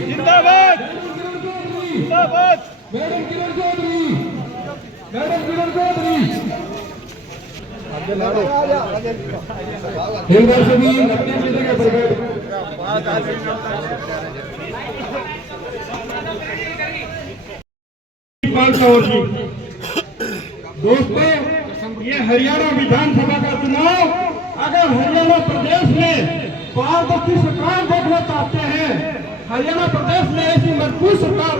जिंदाबाद जिंदाबाद। Madam Kiran Chaudhary, madam Kiran Chaudhary हिंदर सभी अपनी अपनी जगह पर बैठ। दोस्तों, ये हरियाणा विधानसभा का चुनाव, अगर हरियाणा प्रदेश में पारदर्शी सरकार देखना चाहते हैं, हरियाणा प्रदेश में ऐसी मजबूत सरकार,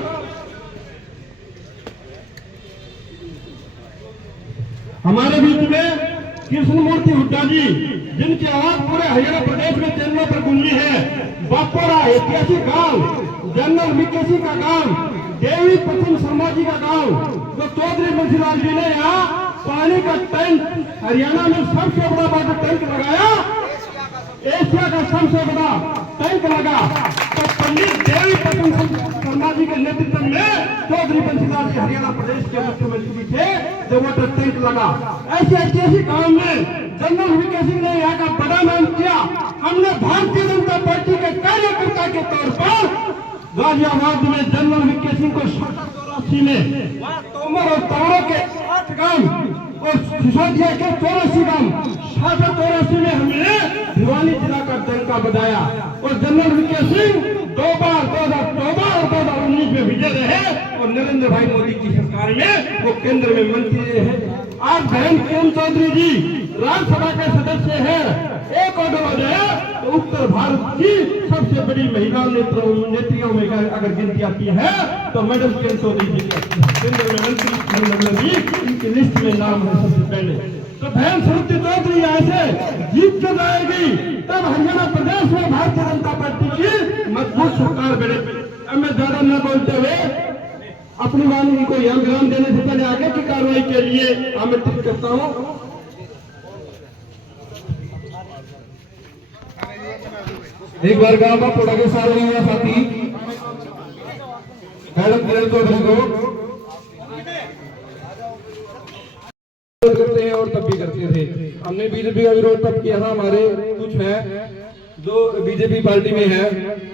हमारे बीच में कृष्णमूर्ति हुड्डा जी, जिनकी आवाज पूरे हरियाणा प्रदेश में चैनलों पर गूंजी है। बापोरा ऐतिहासिक गांव, जनरल विकेसी का गांव, देवी प्रथम शर्मा जी का गांव, जो चौधरी बंसीलाल जी ने यहाँ पानी का टैंक, हरियाणा में सबसे बड़ा वाटर टैंक लगाया, एशिया का सबसे बड़ा टैंक लगा, तो पंडित देवी प्रथम शर्मा जी के नेतृत्व में चौधरी बंसीलाल जी हरियाणा प्रदेश के मुख्यमंत्री थे, जो वाटर टैंक लगा। ऐसे ऐतिहासिक काम में जनरल वीके सिंह ने यहाँ का बड़ा नाम किया। हमने भारतीय जनता पार्टी के कार्यकर्ता के तौर पर गाजियाबाद में जनरल वीके सिंह को 1984 में तोमर और तारों के 8 गांव और सिसोदिया के 84 गांव, 1984 में हमने भिवानी जिला का डंका बजाया और जनरल वीके सिंह 2 बार 2014 और 2019 में विजय रहे और नरेंद्र भाई मोदी की सरकार में वो केंद्र में मंत्री रहे। आज बहन किरण चौधरी जी राज्यसभा के सदस्य हैं। एक और है तो उत्तर भारत की सबसे बड़ी महिला नेत्रियों में अगर गिनती आती है तो मैडम किरण चौधरी जी केंद्र में मंत्री जी इनकी लिस्ट में नाम है सबसे पहले। तो बहन श्रुति चौधरी ऐसे जीत कर जाएगी, तब हरियाणा प्रदेश में भारतीय जनता पार्टी की मजबूत सरकार बने। अब मैं ज्यादा न बोलते हुए अपनी वाणी को यहाँ विराम देने से पहले आगे की कार्रवाई के लिए आमंत्रित करता हूँ। एक बार गांव बापोड़ा के सारे युवा साथी मैडम किरण चौधरी को करते हैं और तब भी करते थे। हमने बीजेपी का विरोध तब किया था। हमारे कुछ हैं जो बीजेपी पार्टी में है,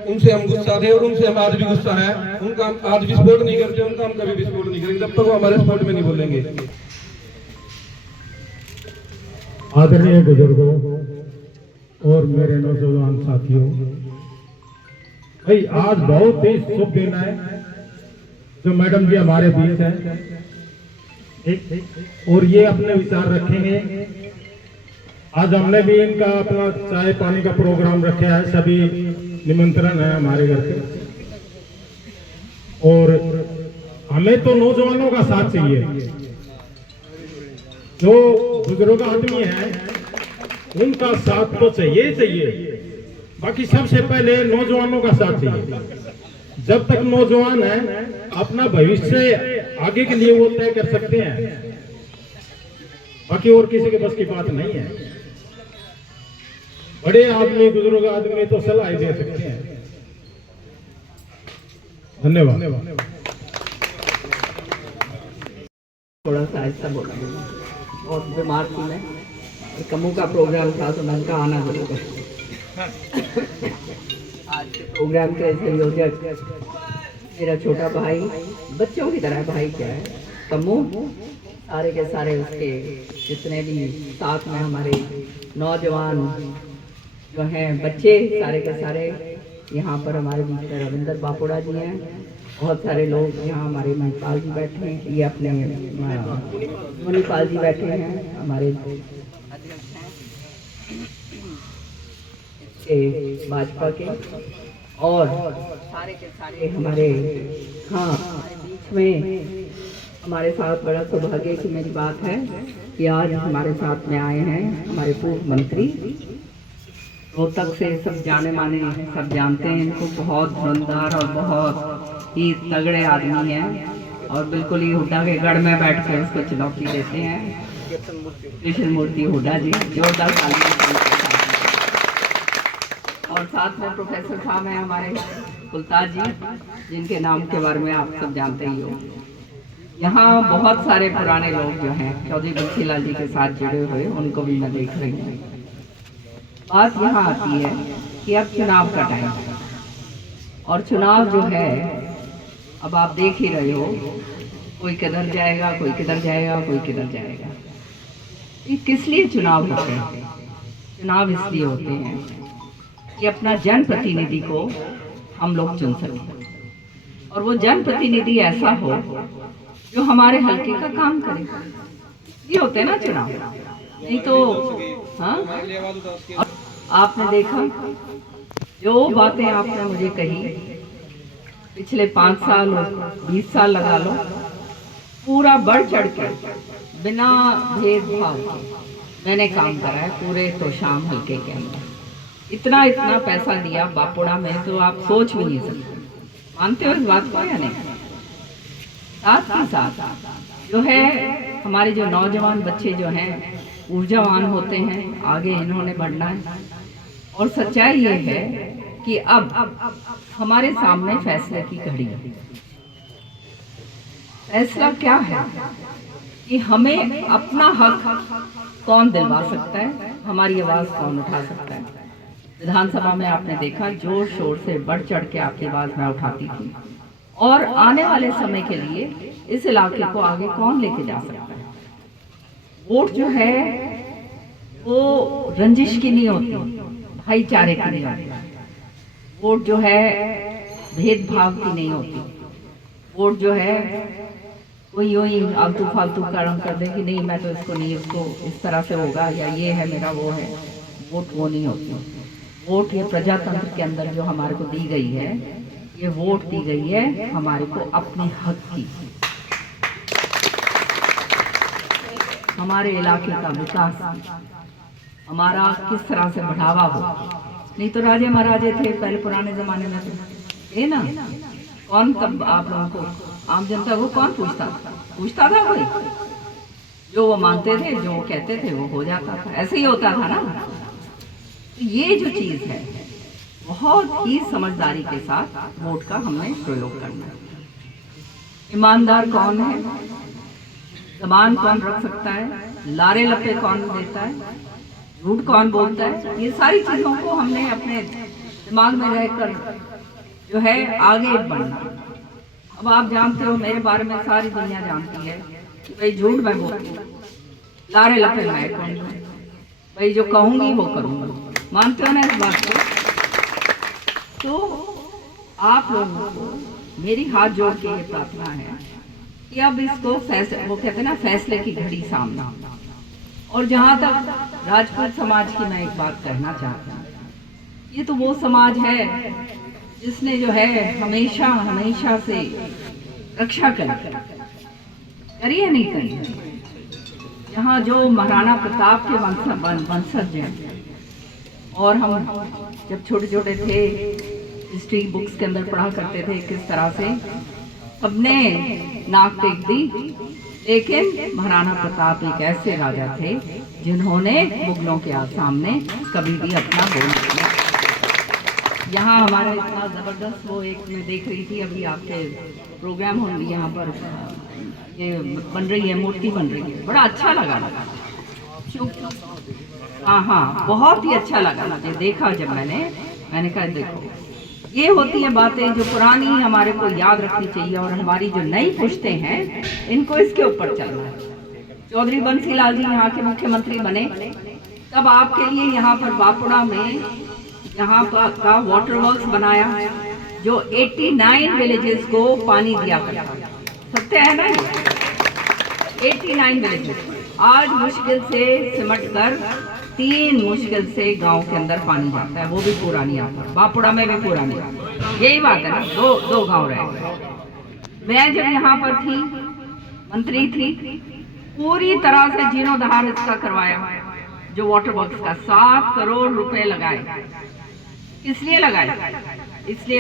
उनसे हम गुस्सा थे और उनसे हम आज भी गुस्सा है। उनका हम आज भी सपोर्ट नहीं करते, उनका हम कभी भी सपोर्ट नहीं करेंगे जब तक वो हमारे सपोर्ट में नहीं बोलेंगे। आदरणीय बुजुर्गों और मेरे नौजवान साथियों, भाई आज बहुत ही शुभ दिन है जो मैडम जी हमारे बीच हैं और ये अपने विचार रखेंगे। आज हमने भी इनका अपना चाय पानी का प्रोग्राम रखा है, सभी निमंत्रण है हमारे घर पे और हमें तो नौजवानों का साथ चाहिए। जो बुजुर्ग आदमी है उनका साथ तो चाहिए। बाकी सबसे पहले नौजवानों का साथ चाहिए। जब तक नौजवान है अपना भविष्य आगे के लिए वो तय कर सकते हैं, बाकी और किसी के बस की बात नहीं है। बड़े आदमी बुजुर्ग आदमी तो सलाह दे सकते हैं। धन्यवाद। थोड़ा सा ऐसा बोला और बीमार थी मैं, कमू का प्रोग्राम था तो मैं आना जरूर है। आज के प्रोग्राम के संयोजक मेरा छोटा भाई, बच्चों की तरह भाई क्या है, कमू, सारे के सारे उसके जितने भी साथ में हमारे नौजवान जो हैं, बच्चे सारे के सारे यहाँ पर हमारे बीच में रविंदर बापोड़ा जी हैं, बहुत सारे लोग यहाँ हमारे महिपाल जी बैठे हैं, ये अपने मुनिपाल जी बैठे हैं, हमारे भाजपा के और सारे के सारे हमारे बीच में हमारे साथ बड़ा सौभाग्य की मेरी बात है कि आज हमारे साथ में आए हैं हमारे पूर्व मंत्री, रोहतक से सब जाने माने, सब जानते हैं इनको, बहुत धुरंधर और बहुत ही तगड़े आदमी हैं और बिल्कुल ही हुड्डा के गढ़ में बैठ कर उसको चुनौती देते हैं। कृष्णमूर्ति हुड्डा जी, जोरदार ताली। और साथ में प्रोफेसर साहब हैं हमारे कुलताज जी, जिनके नाम के बारे में आप सब जानते ही हो। यहाँ बहुत सारे पुराने लोग जो हैं चौधरी बंसीलाल जी के साथ जुड़े हुए, उनको भी मैं देख रही हूँ। बात यहाँ आती है कि अब चुनाव का टाइम है और चुनाव जो है अब आप देख ही रहे हो, कोई किधर जाएगा, कोई किधर जाएगा, कोई किधर जाएगा। ये किस लिए चुनाव होते हैं? चुनाव इसलिए होते हैं कि अपना जनप्रतिनिधि को हम लोग चुन सकें और वो जनप्रतिनिधि ऐसा हो जो हमारे हल्के का काम करे। ये होते हैं ना चुनाव, नहीं तो हाँ। आपने देखा जो बातें आपने मुझे कही पिछले 5 साल और 20 साल लगा लो, पूरा बढ़ चढ़ कर बिना भेदभाव के मैंने काम करा है पूरे तोशाम हल्के के अंदर। इतना पैसा दिया बापुड़ा में तो आप सोच भी नहीं सकते। मानते हो इस बात को या नहीं? साथ ही साथ जो है हमारे जो नौजवान बच्चे जो हैं ऊर्जावान होते हैं, आगे इन्होंने बढ़ना है। और सच्चाई ये है कि अब हमारे सामने फैसले की घड़ी है। फैसला क्या है कि हमें अपना हक कौन दिलवा सकता है, हमारी आवाज कौन उठा सकता है। विधानसभा में आपने देखा जोर शोर से बढ़ चढ़ के आपकी आवाज मैं उठाती थी, और आने वाले समय के लिए इस इलाके को आगे कौन लेके जा सकता है। वोट जो है वो रंजिश की नहीं होती, भाईचारे की नहीं होती। वोट जो है भेदभाव की नहीं होती। वोट जो है कोई यूं ही आलतू फालतू काम कर दे कि नहीं मैं तो इसको नहीं, उसको इस तरह से होगा या ये है मेरा वो है। वोट वो नहीं होती। वोट ये प्रजातंत्र के अंदर जो हमारे को दी गई है, ये वोट दी गई है हमारे को अपने हक की, हमारे इलाके का विकास, हमारा किस तरह से बढ़ावा हो। नहीं तो राजे महाराजे थे पहले पुराने जमाने में तो ये ना, कौन तब आप लोगों को आम जनता को कौन पूछता था कोई? जो वो मानते थे, जो वो कहते थे वो हो जाता था। ऐसे ही होता था ना। तो ये जो चीज है बहुत ही समझदारी के साथ वोट का हमें प्रयोग करना है। ईमानदार कौन है, जबान कौन रख सकता है, लारे लपे कौन देता है, झूठ कौन बोलता है, ये सारी चीजों को हमने अपने दिमाग में रहकर जो है आगे बढ़ना। अब आप जानते हो मेरे बारे में सारी दुनिया जानती है कि भाई झूठ मैं बोलती हूँ, लारे लपे मैं कहूँगी, भाई जो कहूँगी वो करूँगी। मानते हो ना इस बात को? तो आप लोगों को मेरी हाथ जोड़ के ये प्रार्थना है कि अब इसको वो कहते हैं ना फैसले की घड़ी सामने। और जहाँ तक राजपूत समाज की मैं एक बात कहना चाहती हूँ, ये तो वो समाज है जिसने जो है हमेशा से रक्षा करी है, नहीं करी। यहाँ जो महाराणा प्रताप के वंशज हैं, और हम जब छोटे छोटे थे हिस्ट्री बुक्स के अंदर पढ़ा करते थे किस तरह से सबने नाक टेक दी, लेकिन महाराणा प्रताप एक ऐसे राजा थे जिन्होंने मुगलों के सामने कभी भी अपना बोल नहीं दिया। यहाँ हमारे इतना जबरदस्त वो एक मैं देख रही थी अभी आपके प्रोग्राम होंगे यहाँ पर, ये बन रही है, मूर्ति बन रही है, बड़ा अच्छा लगा। हाँ बहुत ही अच्छा लगा मुझे देखा जब मैंने कहा देखो ये होती है बातें जो पुरानी हमारे को याद रखनी चाहिए, और हमारी जो नई पुश्तें हैं इनको इसके ऊपर चलना है। चौधरी बंसी लाल जी यहाँ के मुख्यमंत्री बने तब आपके लिए यहाँ पर बापुड़ा में यहाँ का वाटर वर्क्स बनाया जो 89 विलेजेस को पानी दिया करता। सत्य है ना? 89 विलेजेस आज मुश्किल से सिमट कर 3 मुश्किल से गांव के अंदर पानी जाता है, वो भी पूरा नहीं आता। बापुड़ा में भी पूरा नहीं आता। यही बात है ना, दो गांव रहे। मैं जब यहाँ पर थी, मंत्री थी, पूरी तरह से जीर्णोद्धार इसका करवाया जो वाटर वर्क्स का 7 करोड़ रुपए लगाए। इसलिए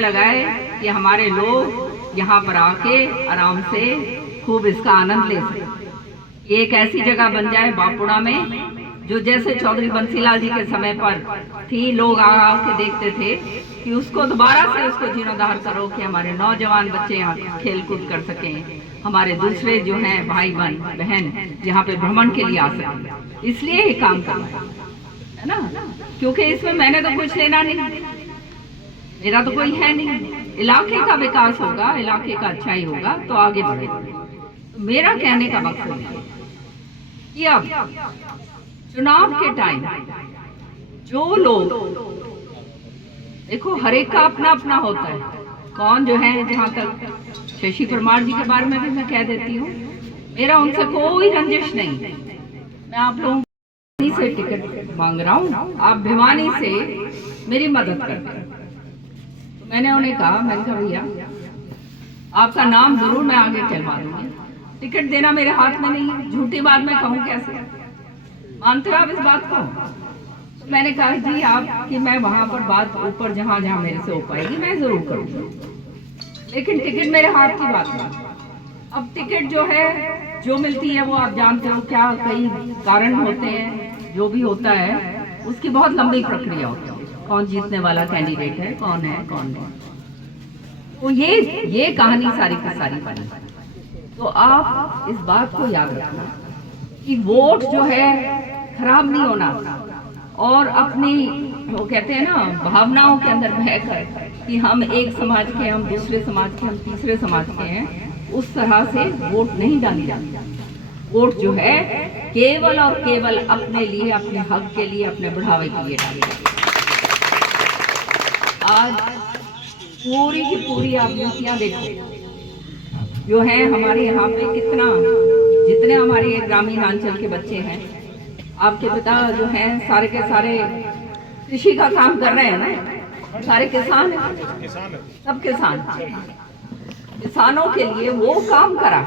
लगाए कि हमारे लोग यहाँ पर आके आराम से खूब इसका आनंद ले सके। एक ऐसी जगह बन जाए बापुड़ा में जो जैसे चौधरी बंसीलाल जी के समय पर थी, लोग आके देखते थे कि उसको दोबारा से उसको जीर्णोद्धार करो कि हमारे नौजवान बच्चे यहाँ खेल कूद कर सकें, हमारे दूसरे जो हैं भाई बहन यहाँ पे भ्रमण के लिए आ सकें। इसलिए ये काम करना है ना, क्योंकि इसमें मैंने तो कुछ लेना नहीं, मेरा तो कोई है नहीं, इलाके का विकास होगा, इलाके का अच्छाई होगा तो आगे बढ़ेगा। तो मेरा कहने का मकसद है कि अब चुनाव के टाइम जो लोग, देखो हर एक का अपना अपना होता है, कौन जो है, जहाँ तक शशि परमार जी के बारे में भी मैं कह देती हूँ, मेरा उनसे कोई रंजिश नहीं। मैं आप लोगों से टिकट मांग रहा हूँ, आप भिवानी से मेरी मदद कर दें। तो मैंने उन्हें कहा, मैंने कहा भैया आपका नाम जरूर मैं आगे कहवा दूंगी, टिकट देना मेरे हाथ में नहीं है, झूठी बात मैं कहूँ कैसे, मानते हो आप इस बात को? तो मैंने कहा जी आप कि मैं वहां पर बात ऊपर जहां जहां मेरे से हो पाएगी मैं जरूर करूँगी, लेकिन टिकट मेरे हाथ की बात नहीं। अब टिकट जो है जो मिलती है वो आप जानते हो क्या कई कारण होते हैं, जो भी होता है उसकी बहुत लंबी प्रक्रिया होती है, कौन जीतने वाला कैंडिडेट है, कौन नहीं। तो ये कहानी सारी की सारी बनी। तो आप इस बात को याद रखना कि वोट जो है खराब नहीं होना, और अपनी वो कहते हैं ना भावनाओं के अंदर बहकर कि हम एक समाज के, हम दूसरे समाज के, हम तीसरे समाज के हैं, उस तरह से वोट नहीं डाली जाती। वोट जो है केवल और केवल अपने लिए, अपने हक के लिए, अपने बढ़ावे के लिए डाली जाती है। आज पूरी की पूरी आप नीतियां देखो जो है हमारे यहाँ पे, कितना जितने हमारे ग्रामीण अंचल के बच्चे हैं, आपके पिता जो हैं सारे के सारे कृषि का काम कर रहे हैं ना, सारे किसान हैं, सब किसान। किसानों के लिए वो काम करा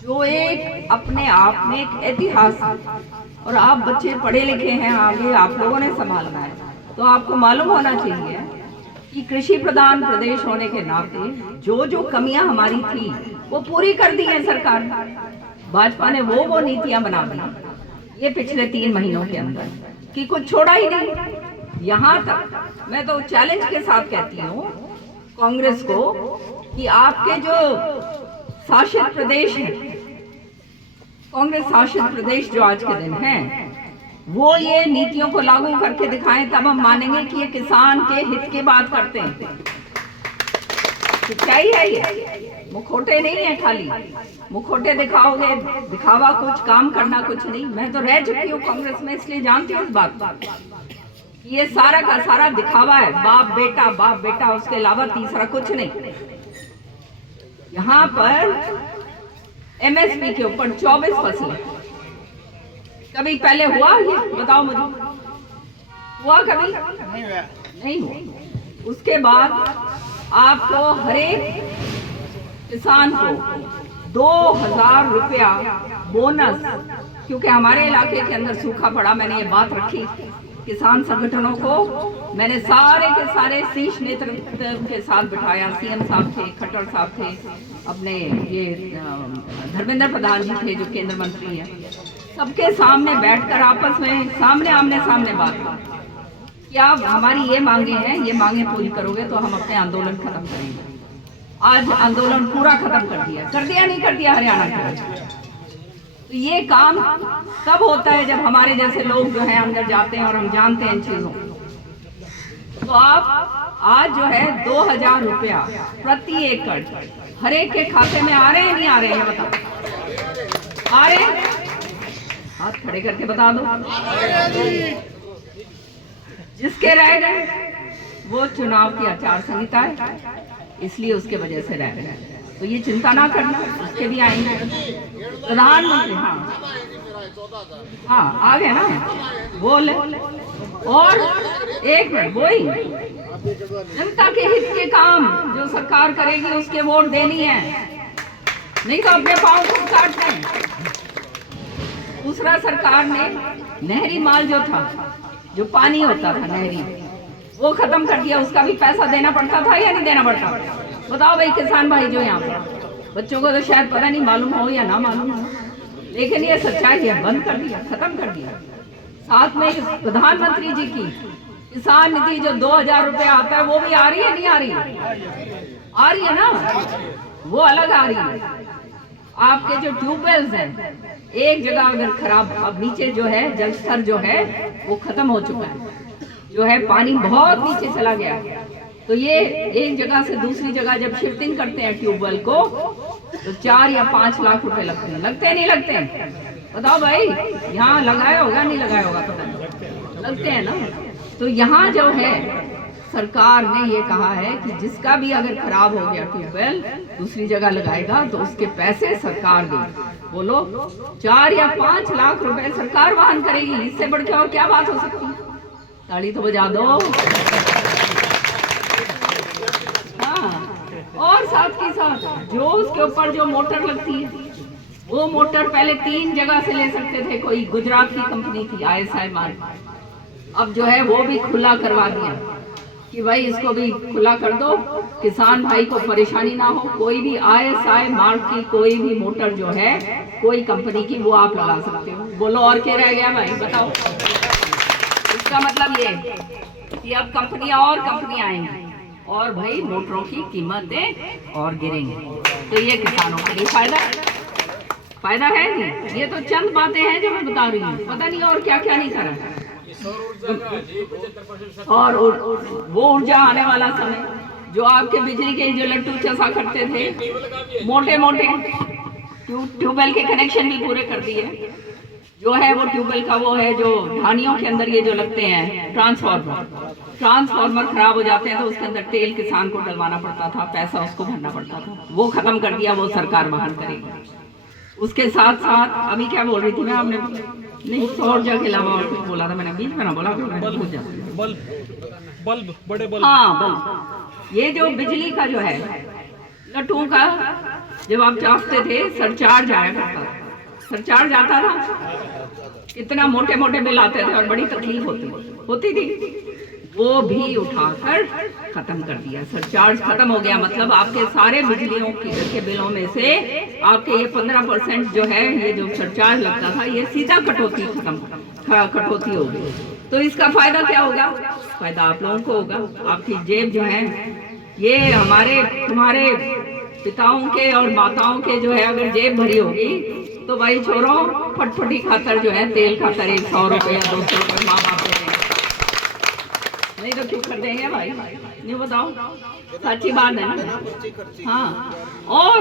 जो एक अपने आप में एक इतिहास है, और आप बच्चे पढ़े लिखे हैं, आगे आप लोगों ने संभालना है, तो आपको मालूम होना चाहिए कि कृषि प्रधान प्रदेश होने के नाते जो जो कमियां हमारी थी वो पूरी कर दी है सरकार ने। भाजपा ने वो नीतियां बना दी ये पिछले 3 महीनों के अंदर कि कुछ छोड़ा ही नहीं। यहाँ तक मैं तो चैलेंज के साथ कहती हूँ कांग्रेस को कि आपके जो शासित प्रदेश है, कांग्रेस शासित प्रदेश जो आज के दिन है, वो ये नीतियों को लागू करके दिखाएं, तब हम मानेंगे कि ये किसान के हित की बात करते हैं। सच्चाई है ये, मुखोटे नहीं है, खाली मुखोटे दिखाओगे, दिखावा कुछ, काम करना कुछ नहीं। मैं तो रह चुकी हूँ कांग्रेस में, इसलिए जानती हूँ इस बात को। ये सारा का सारा दिखावा है, बाप बेटा, उसके अलावा तीसरा कुछ नहीं। यहाँ पर एमएसपी के ऊपर 24 फसलें, कभी पहले हुआ ये बताओ मुझे, हुआ कभी? नहीं हुआ। उसके बाद आपको हर एक किसान को 2000 रुपया बोनस, क्योंकि हमारे इलाके के अंदर सूखा पड़ा, मैंने ये बात रखी किसान संगठनों को, मैंने सारे के सारे शीर्ष नेतृत्व के साथ बिठाया, सीएम साहब थे, खट्टर साहब थे, अपने ये धर्मेंद्र प्रधान जी थे जो केंद्र मंत्री हैं, सबके सामने बैठकर आपस में सामने आमने सामने बात की कि आप हमारी ये मांगे हैं, ये मांगे पूरी करोगे तो हम अपने आंदोलन खत्म करेंगे। आज आंदोलन पूरा खत्म कर दिया नहीं कर दिया हरियाणा के। तो ये काम तब होता है जब हमारे जैसे लोग जो है अंदर जाते हैं और हम जानते हैं इन चीजों। तो आप आज जो है 2000 रुपया प्रति एकड़ हर एक के खाते में आ रहे हैं, नहीं आ रहे हैं? बताओ आ रहे हैं? हाथ खड़े करके बता दो। जिसके रह गए वो चुनाव की आचार संहिता है, इसलिए उसके वजह से रह गए। तो ये चिंता ना करना, उसके भी आएंगे प्रधानमंत्री। हाँ आ गए ना, बोले। और एक मिनट, वही जनता के हित के काम जो सरकार करेगी उसके वोट देनी है, नहीं तो अपने पाँव को काटते हैं। दूसरा, सरकार ने नहरी माल जो था, जो पानी होता था नहरी, वो खत्म कर दिया। उसका भी पैसा देना पड़ता था या नहीं देना पड़ता? बताओ भाई किसान भाई जो यहाँ पर, बच्चों को तो शायद पता नहीं, मालूम हो या ना मालूम हो, लेकिन ये सच्चाई है, बंद कर दिया, खत्म कर दिया। साथ में प्रधानमंत्री जी की किसान निधि जो 2000 रुपया आता है, वो भी आ रही है, नहीं आ रही? आ रही है ना, वो अलग आ रही है। आपके जो ट्यूबवेल्स हैं, एक जगह अगर खराब, अब नीचे जो है जल स्तर जो है वो खत्म हो चुका है, जो है पानी बहुत नीचे चला गया। तो ये एक जगह से दूसरी जगह जब शिफ्टिंग करते हैं ट्यूबवेल को तो 4 या 5 लाख रुपए लगते हैं, लगते हैं नहीं लगते हैं? बताओ भाई, यहाँ लगाया होगा नहीं लगाया होगा? पता नहीं, लगते हैं ना। तो यहाँ जो है सरकार ने ये कहा है कि जिसका भी अगर खराब हो गया ट्यूबवेल दूसरी जगह लगाएगा तो उसके पैसे सरकार देगी। बोलो, 4 या 5 लाख रुपए सरकार वहन करेगी, इससे बढ़ के और क्या बात हो सकती है? ताली तो बजा दो। हाँ, और साथ के साथ जो उसके ऊपर जो मोटर लगती है वो मोटर पहले 3 जगह से ले सकते थे, कोई गुजरात की कंपनी थी ISI मार्क, अब जो है वो भी खुला करवा दिया कि भाई इसको भी खुला कर दो, किसान भाई को परेशानी ना हो। कोई भी ISI मार्क की कोई भी मोटर जो है कोई कंपनी की वो आप लगा सकते हो। बोलो और क्या रह गया भाई, बताओ। इसका मतलब ये कि अब कंपनियां और कंपनियां आएंगी और भाई मोटरों की कीमतें और गिरेंगी, तो ये किसानों के लिए फायदा है नहीं। ये तो चंद बातें हैं जो मैं बता रही हूँ, पता नहीं और क्या क्या नहीं करा। और वो ऊर्जा आने वाला समय जो आपके बिजली के जो लट्टू चसा करते थे, मोटे मोटे ट्यूबवेल के कनेक्शन भी पूरे कर दिए। जो है वो ट्यूबवेल का वो है जो ढानियों के अंदर ये जो लगते हैं ट्रांसफार्मर खराब हो जाते हैं तो उसके अंदर तेल किसान को डलवाना पड़ता था, पैसा उसको भरना पड़ता था, वो खत्म कर दिया, वो सरकार वहन करेगी। उसके साथ साथ अभी क्या बोल रही थी मैं, आपने नहीं सौर ऊर्जा के अलावा और कुछ बोला था, मैंने बीच में ना बोला, बल्ब बड़े बल्ब। हाँ, बल्ब। ये जो बिजली का जो है लट्टू का जब आप चाहते थे सरचार्ज आया करता था, सरचार्ज आता था, कितना मोटे मोटे बिल आते थे और बड़ी तकलीफ होती थी, वो भी उठाकर खत्म कर दिया। सरचार्ज खत्म हो गया, मतलब आपके सारे बिजलियों के बिलों में से आपके ये 15% जो है ये जो सरचार्ज लगता था ये सीधा कटौती हो गई। तो इसका फायदा क्या होगा? फायदा आप लोगों को होगा, आपकी जेब जो है ये तुम्हारे पिताओं के और माताओं के जो है अगर जेब भरी होगी तो भाई छोरो फटफटी खातर जो है तेल खातर 100 रुपये या 200 रुपये माँ बाप देते हैं, नहीं तो क्यों कर देंगे भाई? नहीं बताओ, सच्ची बात है ना। हाँ, और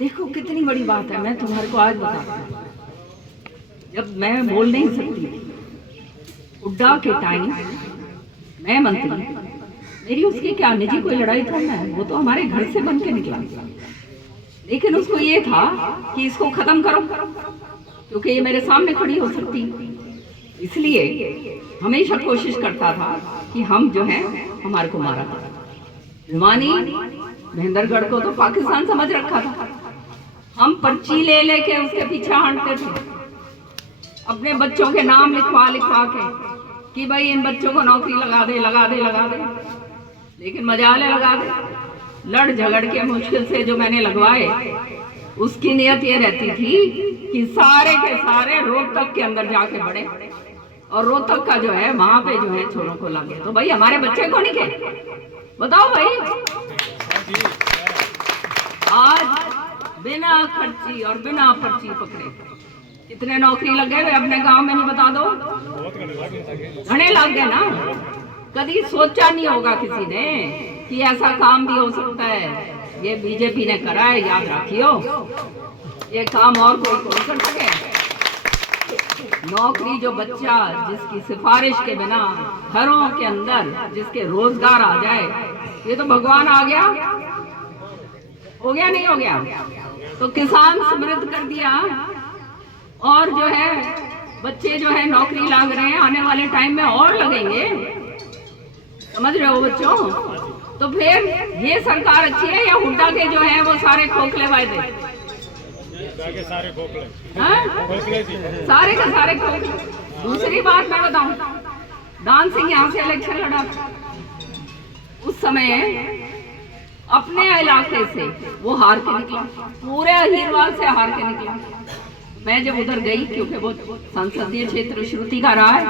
देखो कितनी बड़ी बात है, मैं तुम्हारे को आज बताता हूँ। जब मैं बोल नहीं सकती हुड्डा के टाइम मैं मंत्री, मेरी उसकी क्या निजी कोई लड़ाई थोड़ा है, वो तो हमारे घर से बन के निकला, लेकिन उसको ये था कि इसको खत्म करो क्योंकि ये मेरे सामने खड़ी हो सकती, इसलिए हमेशा कोशिश करता था कि हम जो है हमारे को मारा था। भिवानी महेंद्रगढ़ को तो पाकिस्तान समझ रखा था, हम पर्ची ले लेके उसके पीछे हटते थे, अपने बच्चों के नाम लिखवा के कि भाई इन बच्चों को नौकरी लगा दे, लेकिन मजाले लगा दे, लड़ झगड़ के मुश्किल से जो मैंने लगवाए उसकी नियत ये रहती थी कि सारे के सारे रोहतक के अंदर जाके बढ़े और रोहतक का जो है वहां पे जो है छोरों को लगे, तो भाई हमारे बच्चे को नहीं के बताओ भाई। आज बिना खर्ची और बिना पर्ची पकड़े कितने नौकरी लगे हुए अपने गांव में, नहीं बता दो? घने लग गए ना। कभी सोचा नहीं होगा किसी ने कि ऐसा काम भी हो सकता है, ये बीजेपी ने करा है, याद रखियो, ये काम और कोई कर सके। नौकरी जो बच्चा जिसकी सिफारिश के बिना घरों के अंदर जिसके रोजगार आ जाए, ये तो भगवान आ गया, हो गया नहीं हो गया? तो किसान समृद्ध कर दिया और जो है बच्चे जो है नौकरी लग रहे हैं, आने वाले टाइम में और लगेंगे, समझ रहे हो बच्चों? तो फिर ये सरकार अच्छी है या हुड्डा के जो है वो सारे खोखले वायदे? सारे खोखले, सारे के सारे खोखले। दूसरी बात मैं बताऊं, दान सिंह यहाँ से इलेक्शन लड़ा, उस समय अपने इलाके से वो हार के निकला, पूरे अहीरवाल से हार के निकला। मैं जब उधर गई, क्योंकि वो संसदीय क्षेत्र श्रुति का रहा है,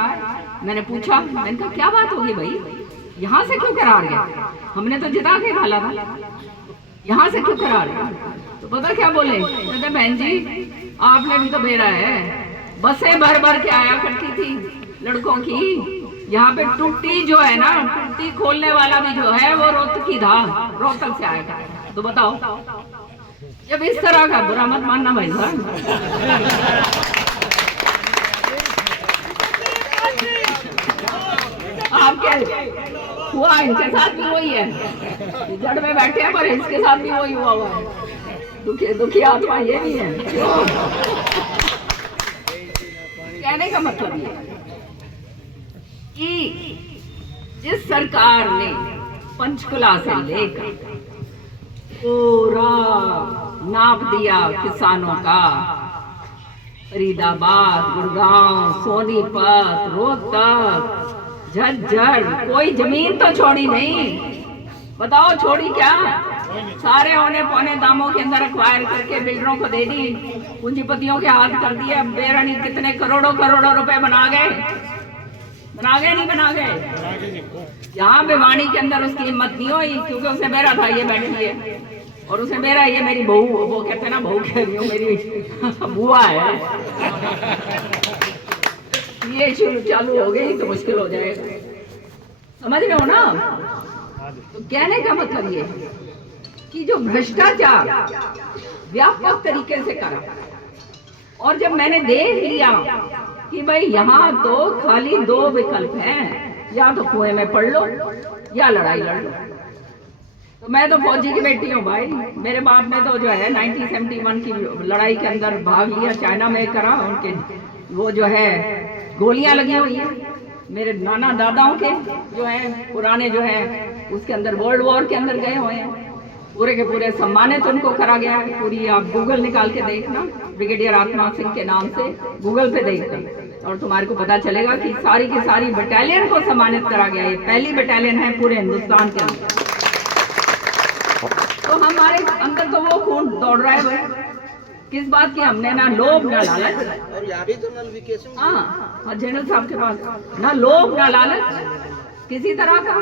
मैंने पूछा, मैंने कहा क्या बात होगी भाई, यहाँ से क्यों करार गया? हमने तो जिता के डाला था, यहाँ से क्यों करार गया? तो पता क्या बोले? कहते बहन जी आपने भी तो भेजा है, बसें भर भर के आया करती थी लड़कों की, यहाँ पे टुट्टी जो है ना, टुट्टी खोलने वाला भी जो है वो रोहतक से आएगा। तो बताओ, जब इस तरह का बुरा मत मानना भाई साहब। आप क्या हुआ, इनके साथ भी वही है, जड़ में बैठे हैं पर इसके साथ भी वही हुआ है। दुखी आत्मा ये भी है। कहने का मतलब ये कि जिस सरकार ने पंचकुला से लेकर पूरा नाप दिया किसानों का, फरीदाबाद, गुड़गांव, सोनीपत, रोहतक, झज्जर, कोई जमीन तो छोड़ी नहीं। बताओ छोड़ी क्या? सारे औने पौने दामों के अंदर एक्वायर करके बिल्डरों को दे दी, पूंजीपतियों के हाथ कर दिया। बेरनी कितने करोड़ों रुपए बना गए नहीं बना गए? यहाँ भिवानी के अंदर उसकी हिम्मत नहीं हुई, क्योंकि उसे मेरा था ये बैठी है, और उसे मेरा ये मेरी बहू, वो कहते हैं ना बहू कह रही हूँ, मेरी बुआ है। ये शुरू चालू हो गई तो मुश्किल हो जाएगा, समझ रहे हो ना? तो कहने का मतलब ये कि जो भ्रष्टाचार व्यापक तरीके से करा, और जब मैंने देख लिया कि भाई यहाँ तो खाली 2 विकल्प हैं, या तो कुएं में पड़ लो या लड़ाई लड़ लो। तो मैं तो फौजी की बेटी हूँ भाई। मेरे बाप ने तो जो है 1971 की लड़ाई के अंदर भाग लिया, चाइना में करा। उनके वो जो है गोलियां लगी हुई है। मेरे नाना दादाओं के जो है पुराने जो है उसके अंदर वर्ल्ड वॉर के अंदर गए हुए हैं, पूरे के पूरे सम्मानित उनको करा गया है। पूरी आप गूगल निकाल के देखना, ब्रिगेडियर आत्मा सिंह के नाम से गूगल पे देखना, और तुम्हारे को पता चलेगा कि सारी की सारी बटालियन को सम्मानित करा गया है। पहली बटालियन है पूरे हिंदुस्तान के अंदर। तो हमारे अंदर तो वो खून दौड़ रहा है भाई, किस बात की? हमने ना लोभ ना लालच, और यहाँ भी तो नल हाँ जनरल साहब के पास ना लोभ ना लालच किसी तरह का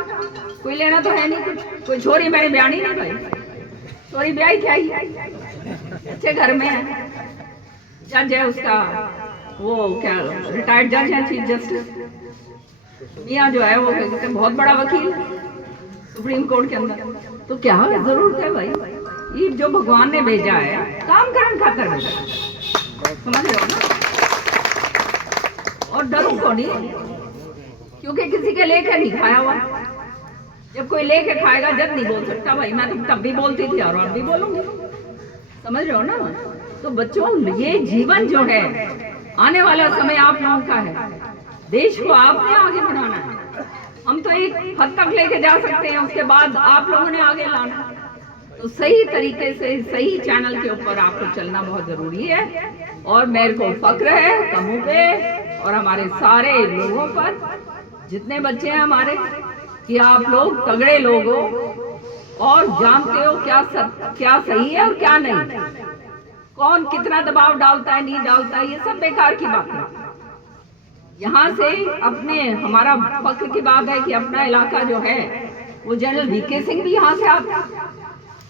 कोई लेना तो है नहीं कुछ। कोई छोरी मैंने ब्याही नहीं भाई, छोरी ब्याही क्या ही, अच्छे घर में है, जज है उसका, वो क्या रिटायर्ड जज है, चीफ जस्टिस मियाँ जो है वो बहुत बड़ा वकील सुप्रीम कोर्ट के अंदर। तो क्या जरूरत है भाई, ये जो भगवान ने भेजा है काम करने खातर भेजा, समझ रहे हो ना? और डरो को नहीं, क्योंकि किसी के लेके नहीं खाया हुआ। जब कोई लेके खाएगा जब नहीं बोल सकता भाई। मैं तो तब भी बोलती थी और अब भी बोलूंगी, समझ रहे हो ना? तो बच्चों, ये जीवन जो है आने वाला समय आप लोगों का है, देश को आपने आगे बढ़ाना है। हम तो एक हद तक लेके जा सकते हैं, उसके बाद आप लोगों ने आगे लाना। तो सही तरीके से सही चैनल के ऊपर आपको चलना बहुत जरूरी है। और मेरे को फक्र है कमू पे और हमारे सारे लोगों पर, जितने बच्चे हैं हमारे, कि आप लोग तगड़े लोग हो और जानते हो क्या सही है और क्या नहीं, कौन कितना दबाव डालता है नहीं डालता है, ये सब बेकार की बात है। यहाँ से अपने हमारा फक्र की बात है कि अपना इलाका जो है वो जनरल वीके सिंह भी यहाँ से आता,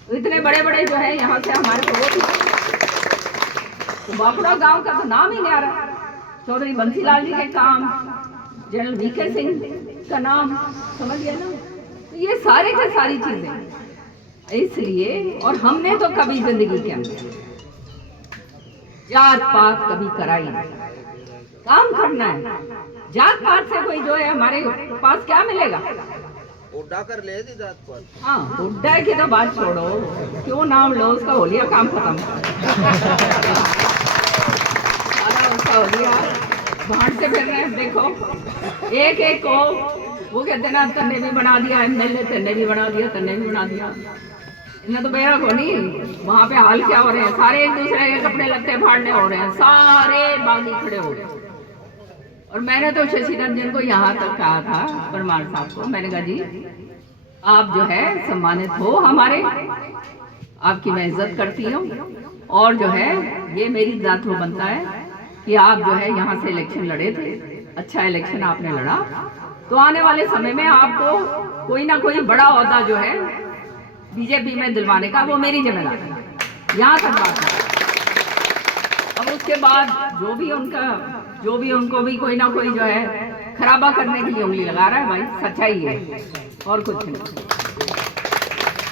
तो इतने बड़े बड़े जो है यहाँ से हमारे को तो बापुड़ा गांव का तो नाम ही नहीं आ रहा। चौधरी बंसीलाल जी के काम, जनरल वीके सिंह का नाम, समझ गए ना? तो ये सारे के सारी चीजें इसलिए। और हमने तो कभी जिंदगी के अंदर जात पात कभी कराई नहीं, काम करना है। जात पात से कोई जो है हमारे पास क्या मिलेगा? उड्डा कर ले दी जात पर। हाँ, उड्डा की तो बात छोड़ो, क्यों नाम लो उसका, हो लिया काम खत्म। सारा उसका हो लिया, बांटते फिर रहे हैं। देखो एक एक को वो कहते ना, तन्ने भी बना दिया एमएलए, तन्ने भी बना दिया, तन्ने भी बना दिया। इन्हें तो बेरा को नहीं, वहाँ पे हाल क्या हो रहे हैं, सारे एक दूसरे के कपड़े लत्ते फाड़ने हो रहे हैं, सारे बागी खड़े हो रहे हैं। और मैंने तो शशि रंजन को यहाँ तक कहा था, परमार साहब को, मैंने कहा जी आप जो है सम्मानित हो हमारे, आपकी मैं इज्जत करती हूँ, और जो है ये मेरी दायित्व बनता है कि आप जो है यहाँ से इलेक्शन लड़े थे, अच्छा इलेक्शन आपने लड़ा, तो आने वाले समय में आपको कोई ना कोई बड़ा ओहदा जो है बीजेपी में दिलवाने का वो मेरी जिम्मेदारी है। यहाँ तक बात है। अब उसके बाद जो भी उनको भी कोई ना कोई जो है खराबा करने के लिए उंगली लगा रहा है भाई, सच्चाई है और कुछ नहीं,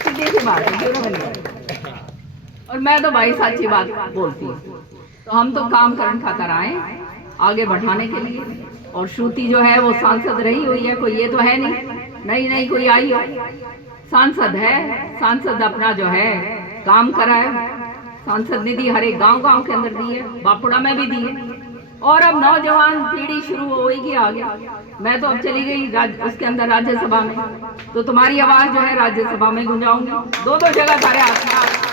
सीधी सी बात है, क्यों नहीं। और मैं तो भाई सच्ची बात बोलती हूँ। तो हम तो काम करने खातर आए आगे बढ़ाने के लिए, और श्रुति जो है वो सांसद रही हुई है, कोई ये तो है नहीं नहीं कोई आई हो, सांसद है, सांसद अपना जो है काम करा है, सांसद निधि हर एक गांव के अंदर दी है, बापुड़ा में भी दी है, और अब नौजवान पीढ़ी शुरू होगी आगे। मैं तो अब चली गई उसके अंदर राज्यसभा में, तो तुम्हारी आवाज जो है राज्यसभा में गुंजाऊंगी, दो जगह सारे हाथ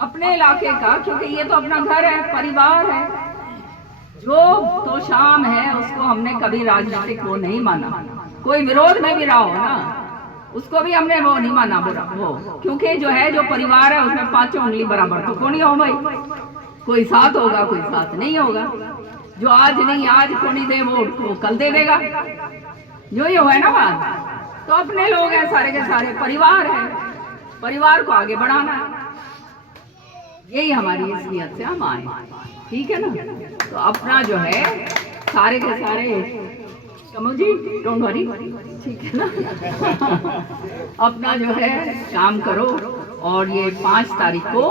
अपने इलाके का, क्योंकि ये तो अपना घर है, परिवार है। जो तो शाम है उसको हमने कभी राजनीतिक वो नहीं माना, कोई विरोध में भी रहा हो ना उसको भी हमने वो नहीं माना वो, क्योंकि जो है जो परिवार है उसमें पांचों उंगली बराबर, तो कौन ही हो भाई, कोई साथ होगा कोई साथ नहीं होगा, जो आज नहीं आज को नहीं दे वो कल दे देगा, जो ही है ना बात। तो अपने लोग हैं सारे के सारे, परिवार है, परिवार को आगे बढ़ाना है, यही हमारी इस नियत से हम आए, ठीक है ना। तो अपना जो है सारे के सारे कमल जी डोंट वरी, ठीक है ना अपना जो है काम करो, और ये 5 तारीख को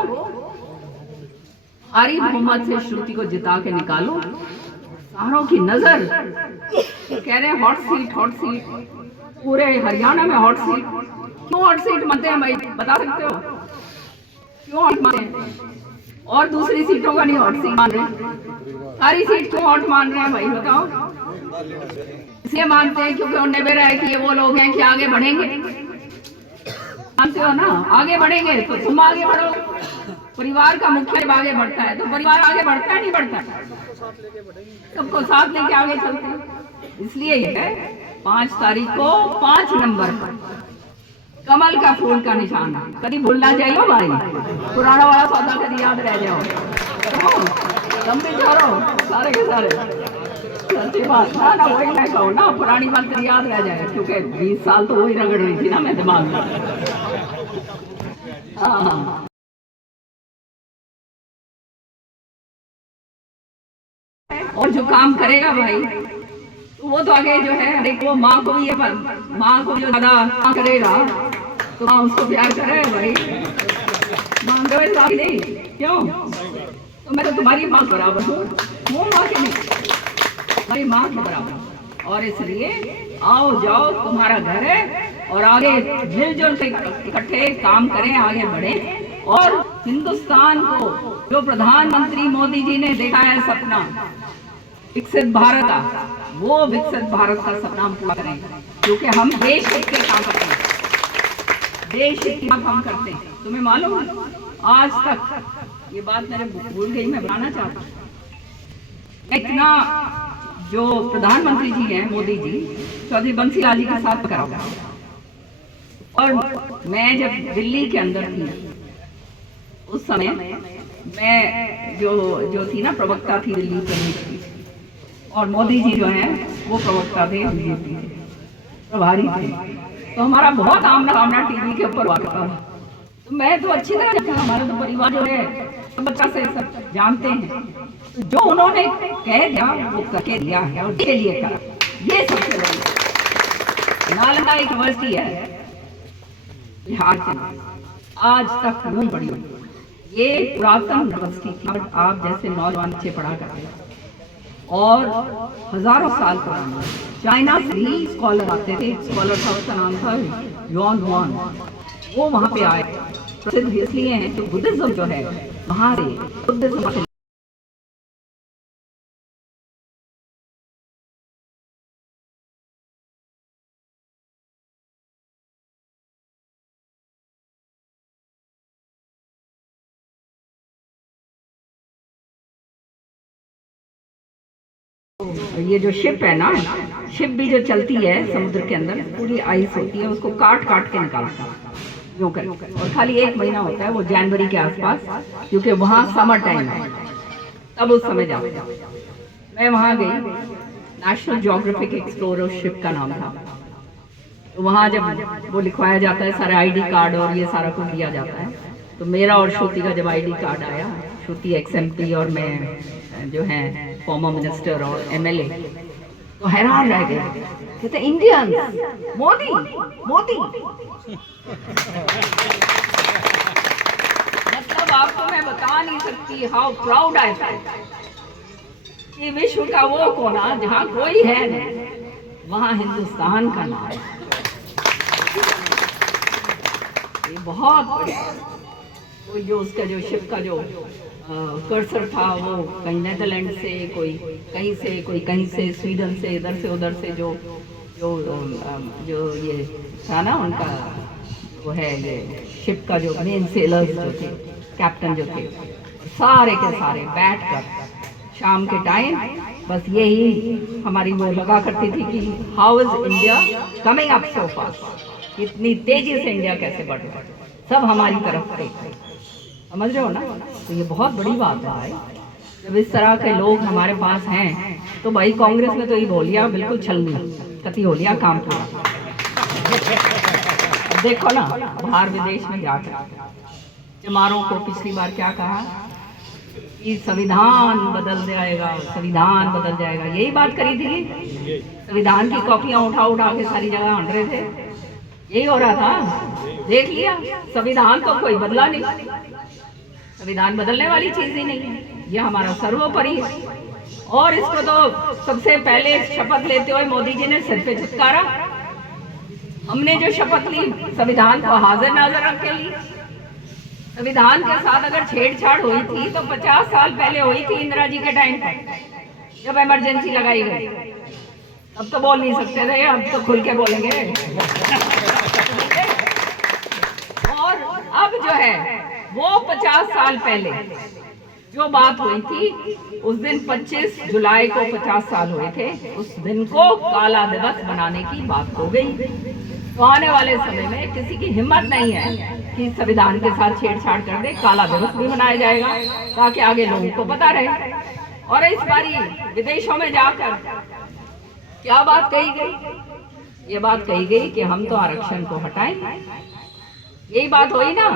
भारी बहुमत से श्रुति को जिता के निकालो, सारों की नजर कह रहे हैं हॉट सीट पूरे हरियाणा में हॉट सीट, क्यों हॉट सीट मानते हैं भाई, बता सकते हो क्यों हॉट मानते हैं, और दूसरी सीटों का नहीं हॉट सीट मान रहे, सारी सीट क्यों हॉट मान रहे हैं भाई बताओ। इसलिए मानते हैं क्योंकि उन्हें बेरा है कि ये वो लोग हैं कि आगे बढ़ेंगे, मानते हो ना, आगे बढ़ेंगे तो तुम आगे बढ़ो, परिवार का मुखिया जब आगे बढ़ता है तो परिवार आगे बढ़ता है नहीं बढ़ता, सबको साथ लेके आगे चलते हैं। इसलिए ये है 5 तारीख को 5 नंबर पर कमल का फूल का निशान, कभी भूल ना जाइयो भाई, पुराना वाला सौदा कभी याद रह जाओ, तुम भी छोड़ो सारे के सारे, सच्ची बात ना वही मैं कहूँ ना, पुरानी बात याद रह जाए, क्योंकि 20 साल तो वही रगड़ रही थी ना मैं दिमाग में। हाँ और जो काम करेगा भाई तो वो तो आगे जो है, देखो माँ को भी ये माँ को जो ज्यादा करेगा तो माँ उसको प्यार करे भाई, माँ नहीं क्यों, तो मैं तो तुम्हारी माँ बराबर हूँ, वो माँ के नहीं, तुम्हारी माँ के बराबर, और इसलिए आओ जाओ तुम्हारा घर है, और आगे मिलजुल के इकट्ठे काम करें, आगे बढ़े, और हिंदुस्तान को जो प्रधानमंत्री मोदी जी ने देखा है सपना विकसित भारत का, वो विकसित भारत का सपना हम पूरा करें, क्योंकि हम देश हित के काम करते हैं, देश हित की बात हम करते हैं। तुम्हें मालूम है आज तक ये बात मैंने भूल गई, मैं बताना चाहता हूँ, इतना जो प्रधानमंत्री जी हैं मोदी जी चौधरी बंसी लाल जी के साथ करा, और मैं जब दिल्ली के अंदर थी उस समय मैं जो थी ना प्रवक्ता थी दिल्ली की, और मोदी जी जो हैं वो प्रवक्ता थे बीजेपी प्रभारी थे, तो हमारा बहुत आमना सामना टीवी के ऊपर हुआ था, तो मैं तो अच्छी तरह देखा, हमारा तो परिवार जो है तो बच्चा से सब जानते हैं, तो जो उन्होंने कह दिया वो करके दिया है, और के लिए करा, ये सबसे बड़ी नालंदा यूनिवर्सिटी है बिहार के, आज तक नहीं बढ़ी, ये पुरातन यूनिवर्सिटी थी, आप जैसे नौजवान बच्चे पढ़ा करते हैं, और हजारों साल पुराना, चाइना से भी स्कॉलर आते थे, स्कॉलर था उसका नाम था यॉन हुआन, वो वहाँ पे आए, प्रसिद्ध इसलिए हैं तो बुद्धिज्म जो है वहाँ से बुद्धिज्म ये जो शिप है ना, शिप भी जो चलती है समुद्र के अंदर पूरी आइस होती है, उसको काट काट के निकालता है जो कर, और खाली 1 महीना होता है वो जनवरी के आसपास, क्योंकि वहाँ समर टाइम है, तब उस समय जाओ। मैं वहाँ गई, नेशनल ज्योग्राफिक एक्सप्लोररशिप का नाम था, तो वहाँ जब वो लिखवाया जाता है सारे ID कार्ड और ये सारा कुछ दिया जाता है, तो मेरा और श्रुति का जब ID कार्ड आया, श्रुति XMP और मैं जो हैं फॉर्मर मिनिस्टर और एमएलए, तो हैरान रह गए, कहते इंडियन मोदी मोदी। मतलब आपको मैं बता नहीं सकती हाउ प्राउड आई फील कि विश्व का वो कोना जहाँ कोई है नहीं, वहाँ हिंदुस्तान का नाम है। ये बहुत बढ़िया। कोई जो उसका जो शिप का जो कर्सर था वो कहीं नेदरलैंड से, कोई कहीं से, कोई कहीं से, स्वीडन से, इधर से उधर से, जो जो जो ये था ना उनका वो है ये शिप का जो मेन सेलर्स जो थे, कैप्टन जो थे, सारे के सारे बैठ कर शाम के टाइम बस यही हमारी वो लगा करती थी कि how is India coming up so fast, इतनी तेजी से इंडिया कैसे बढ़ रहा है, सब हमारी तरफ थे। समझ रहे हो ना? तो ये बहुत बड़ी बात है भाई, जब इस तरह के लोग हमारे पास हैं तो भाई कांग्रेस में तो ये बोलिया बिल्कुल छलनी कति हो लिया काम पूरा। देखो ना बाहर विदेश में जाकर चमारों को पिछली बार क्या कहा कि संविधान बदल जाएगा, संविधान बदल जाएगा, यही बात करी थी। संविधान की कॉपियां उठा उठा के सारी जगह हंड रहे थे, यही हो रहा था। देख लिया संविधान तो कोई बदला नहीं, संविधान बदलने वाली चीज ही नहीं है, यह हमारा सर्वोपरि है। और इसको तो सबसे पहले शपथ लेते हुए मोदी जी ने सिर पे छुटकारा। हमने जो शपथ ली संविधान को हाजिर नाजर रख के ली। संविधान के साथ अगर छेड़छाड़ हुई थी तो 50 साल पहले हुई थी, इंदिरा जी के टाइम पर जब इमरजेंसी लगाई गई। अब तो बोल नहीं सकते थे, अब तो खुल के बोलेंगे। और अब जो है वो 50 साल पहले जो बात हुई थी, उस दिन 25 जुलाई को 50 साल हुए थे, उस दिन को काला दिवस बनाने की बात हो गई। तो आने वाले समय में किसी की हिम्मत नहीं है कि संविधान के साथ छेड़छाड़ कर दे, काला दिवस भी मनाया जाएगा ताकि आगे लोगों को पता रहे। और इस बारी विदेशों में जाकर क्या बात कही गई? ये बात कही गई कि हम तो आरक्षण को हटाएंगे, यही बात हुई ना।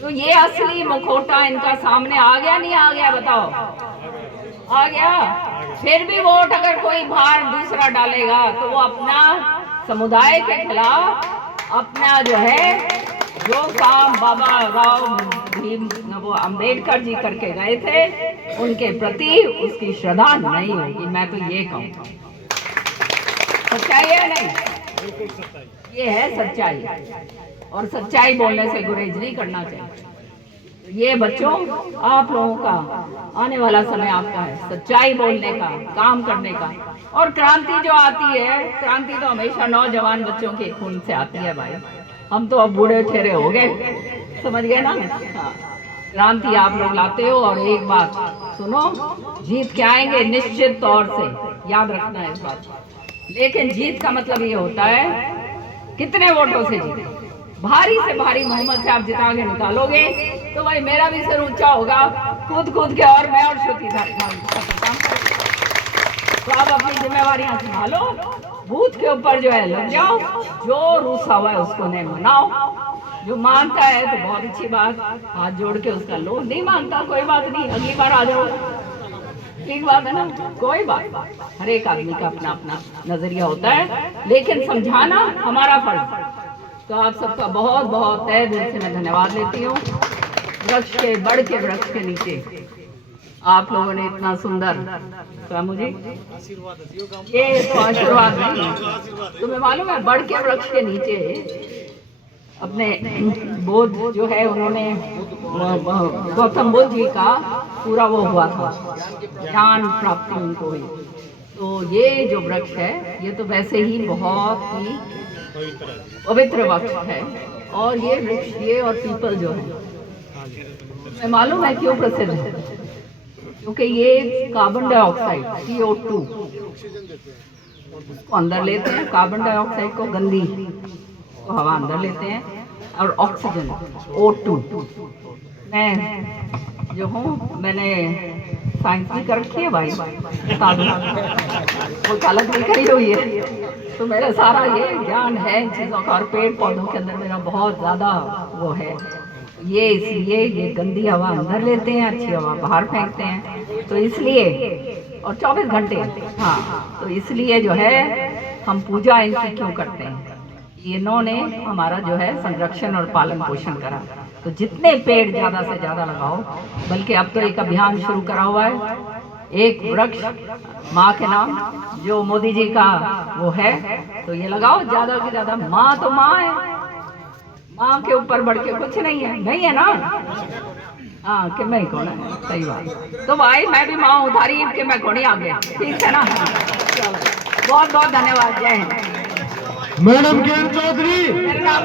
तो ये असली मुखौटा इनका सामने आ गया नहीं आ गया बताओ? आ गया। फिर भी वोट अगर कोई बाहर दूसरा डालेगा तो वो अपना समुदाय के खिलाफ अपना जो है जो काम बाबा राव भीम वो अम्बेडकर जी करके गए थे उनके प्रति उसकी श्रद्धा नहीं होगी। मैं तो ये कहूँगा, सच्चाई है नहीं? ये है सच्चाई, और सच्चाई बोलने से गुरेज नहीं करना चाहिए। ये बच्चों आप लोगों का आने वाला समय आपका है सच्चाई बोलने का, काम करने का। और क्रांति जो आती है, क्रांति तो हमेशा नौजवान बच्चों के खून से आती है भाई। हम तो अब बूढ़े ठहरे हो गए, समझ गए ना? हाँ, क्रांति आप लोग लाते हो। और एक बात सुनो, जीत के आएंगे निश्चित तौर से, याद रखना है इस बात। लेकिन जीत का मतलब ये होता है कितने वोटों से जीते। भारी से भारी मोहम्मद से आप जिता के निकालोगे तो भाई मेरा भी सिर ऊंचा होगा, कूद कूद के, और मैं और श्रुति तो आप अपनी जिम्मेवारियां संभालो, बूथ के ऊपर जो है लग जाओ, जो रूसा हुआ है उसको नहीं मनाओ, जो मानता है तो बहुत अच्छी बात, हाथ जोड़ के उसका लो, नहीं मानता कोई बात नहीं, अगली बार आ जाओ, ठीक बात है ना? कोई बात, हर एक आदमी का अपना अपना नजरिया होता है, लेकिन समझाना हमारा फर्ज। तो आप सबका बहुत बहुत तहे दिल से मैं धन्यवाद लेती हूँ। वृक्ष के बड़ के वृक्ष के नीचे आप लोगों ने इतना सुंदर, तो मुझे ये तो आशीर्वाद नहीं, तुम्हें मालूम है बड़ के वृक्ष के नीचे अपने बोध जो है उन्होंने गौतम बुद्ध जी का पूरा वो हुआ था, ज्ञान प्राप्ति उनको हुई। तो ये जो वृक्ष है ये तो वैसे ही बहुत ही पवित्र वृक्ष है। और ये वृक्ष, ये और पीपल जो है मालूम है क्यों प्रसिद्ध है? क्योंकि ये कार्बन डाइऑक्साइड CO2 को अंदर लेते हैं, कार्बन डाइऑक्साइड को गंदी को हवा अंदर लेते हैं, और ऑक्सीजन O2। मैं जो हूँ मैंने साइंस भी कर रखी है भाई, वो अलग भी करी हुई है, तो मेरा सारा ये ज्ञान है इन चीज़ों का। और पेड़ पौधों के अंदर मेरा बहुत ज़्यादा वो है, ये इसलिए ये गंदी हवा अंदर लेते हैं, अच्छी हवा बाहर फेंकते हैं, तो इसलिए, और 24 घंटे, हाँ, तो इसलिए जो है हम पूजा इनकी क्यों करते हैं, इन्होंने हमारा जो है संरक्षण और पालन पोषण करा। तो जितने पेड़ ज़्यादा से ज़्यादा लगाओ, बल्कि अब तो एक अभियान शुरू करा हुआ है, एक वृक्ष माँ के नाम, जो मोदी जी का वो है, तो ये लगाओ ज़्यादा से ज़्यादा। माँ तो माँ है, माँ के ऊपर बढ़ के कुछ नहीं है, नहीं है ना? हाँ, कि मैं कौन है, सही बात। तो भाई मैं भी माँ उधारी कि मैं कौन ही आ गया, ठीक है ना? चलो, बहुत बहुत धन्यवाद, जय हिंद। मैडम किरण चौधरी, मेरा नाम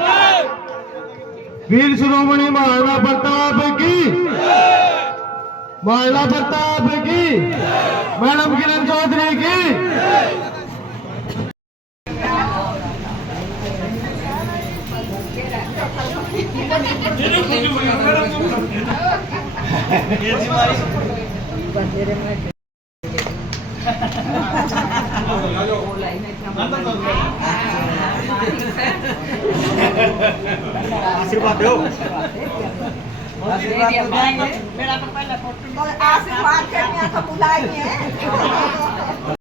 वीर शिरोमणि महिला प्रताप की, महिला प्रताप की, मैडम किरण चौधरी की। आशीर्वाद दो। मेरा तो पहले आशीर्वाद करने तो बुलाई है।